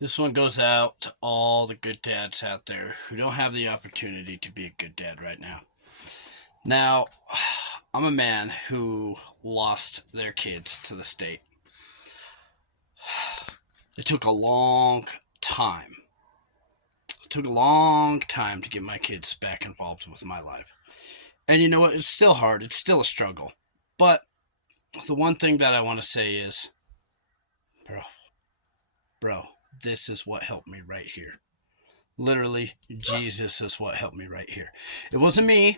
This one goes out to all the good dads out there who don't have the opportunity to be a good dad right now. Now, I'm a man who lost their kids to the state. It took a long time. It took a long time to get my kids back involved with my life. And you know what? It's still hard. It's still a struggle. But the one thing that I want to say is, bro, bro, this is what helped me right here. Literally, Jesus is what helped me right here. It wasn't me,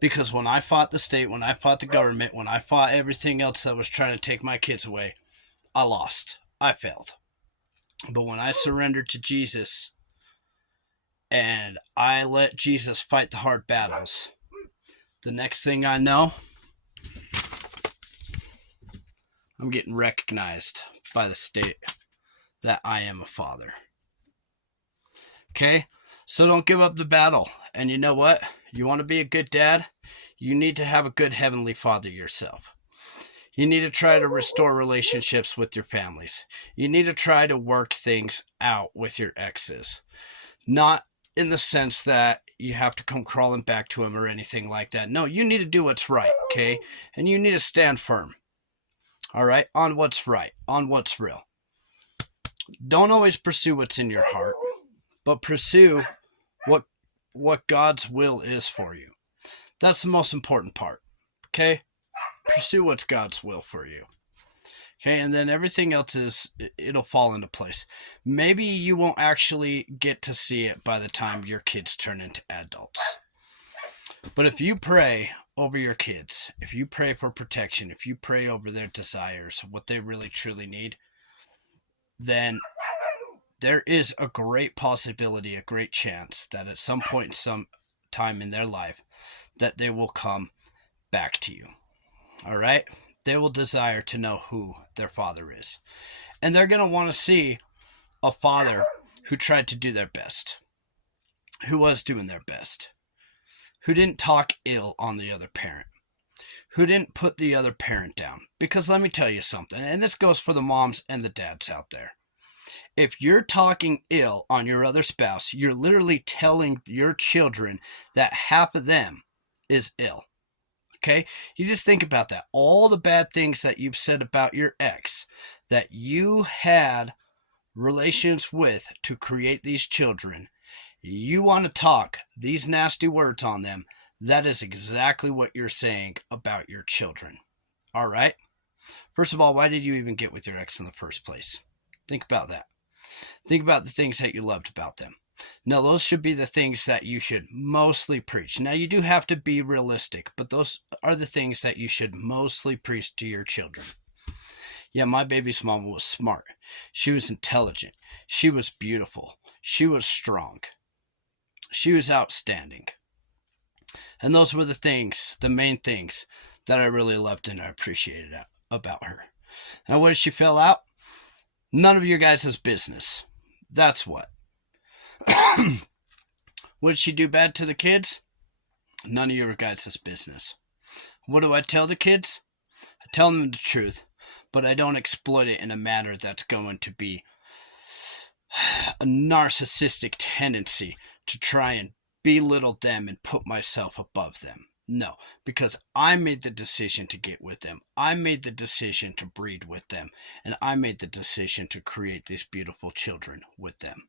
because when I fought the state, when I fought the government, when I fought everything else that was trying to take my kids away, I lost. I failed. But when I surrendered to Jesus and I let Jesus fight the hard battles, the next thing I know, I'm getting recognized by the state that I am a father. Okay? So don't give up the battle. And you know what? You want to be a good dad? You need to have a good heavenly father yourself. You need to try to restore relationships with your families. You need to try to work things out with your exes. Not in the sense that you have to come crawling back to them or anything like that. No, you need to do what's right, okay? And you need to stand firm, all right, on what's right, on what's real. Don't always pursue what's in your heart, but pursue what God's will is for you. That's the most important part, okay? Pursue what's God's will for you. Okay, and then everything else it'll fall into place. Maybe you won't actually get to see it by the time your kids turn into adults. But if you pray over your kids, if you pray for protection, if you pray over their desires, what they really truly need, then there is a great possibility, a great chance that at some point, some time in their life, that they will come back to you. All right? They will desire to know who their father is. And they're going to want to see a father who tried to do their best, who was doing their best, who didn't talk ill on the other parent, who didn't put the other parent down. Because let me tell you something, and this goes for the moms and the dads out there. If you're talking ill on your other spouse, you're literally telling your children that half of them is ill. Okay? You just think about that. All the bad things that you've said about your ex, that you had relations with to create these children, you want to talk these nasty words on them, that is exactly what you're saying about your children. All right? First of all, why did you even get with your ex in the first place? Think about that. Think about the things that you loved about them. Now, those should be the things that you should mostly preach. Now, you do have to be realistic, but those are the things that you should mostly preach to your children. Yeah, my baby's mom was smart. She was intelligent. She was beautiful. She was strong. She was outstanding. And those were the things, the main things that I really loved and I appreciated about her. Now, what did she fill out? None of your guys' business. That's what. Would she do bad to the kids? None of your guys' business. What do I tell the kids? I tell them the truth, but I don't exploit it in a manner that's going to be a narcissistic tendency to try and belittle them and put myself above them. No, because I made the decision to get with them. I made the decision to breed with them. And I made the decision to create these beautiful children with them.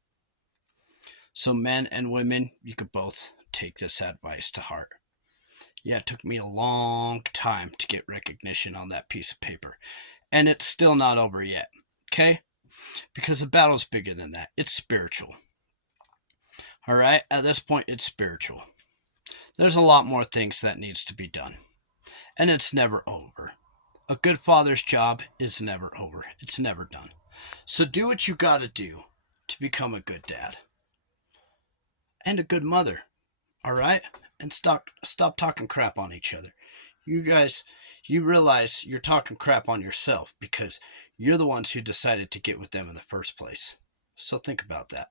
So men and women, you could both take this advice to heart. Yeah, it took me a long time to get recognition on that piece of paper. And it's still not over yet. Okay? Because the battle's bigger than that. It's spiritual. All right? At this point, it's spiritual. There's a lot more things that needs to be done. And it's never over. A good father's job is never over. It's never done. So do what you got to do to become a good dad. And a good mother. All right? And stop talking crap on each other. You guys, you realize you're talking crap on yourself because you're the ones who decided to get with them in the first place. So think about that.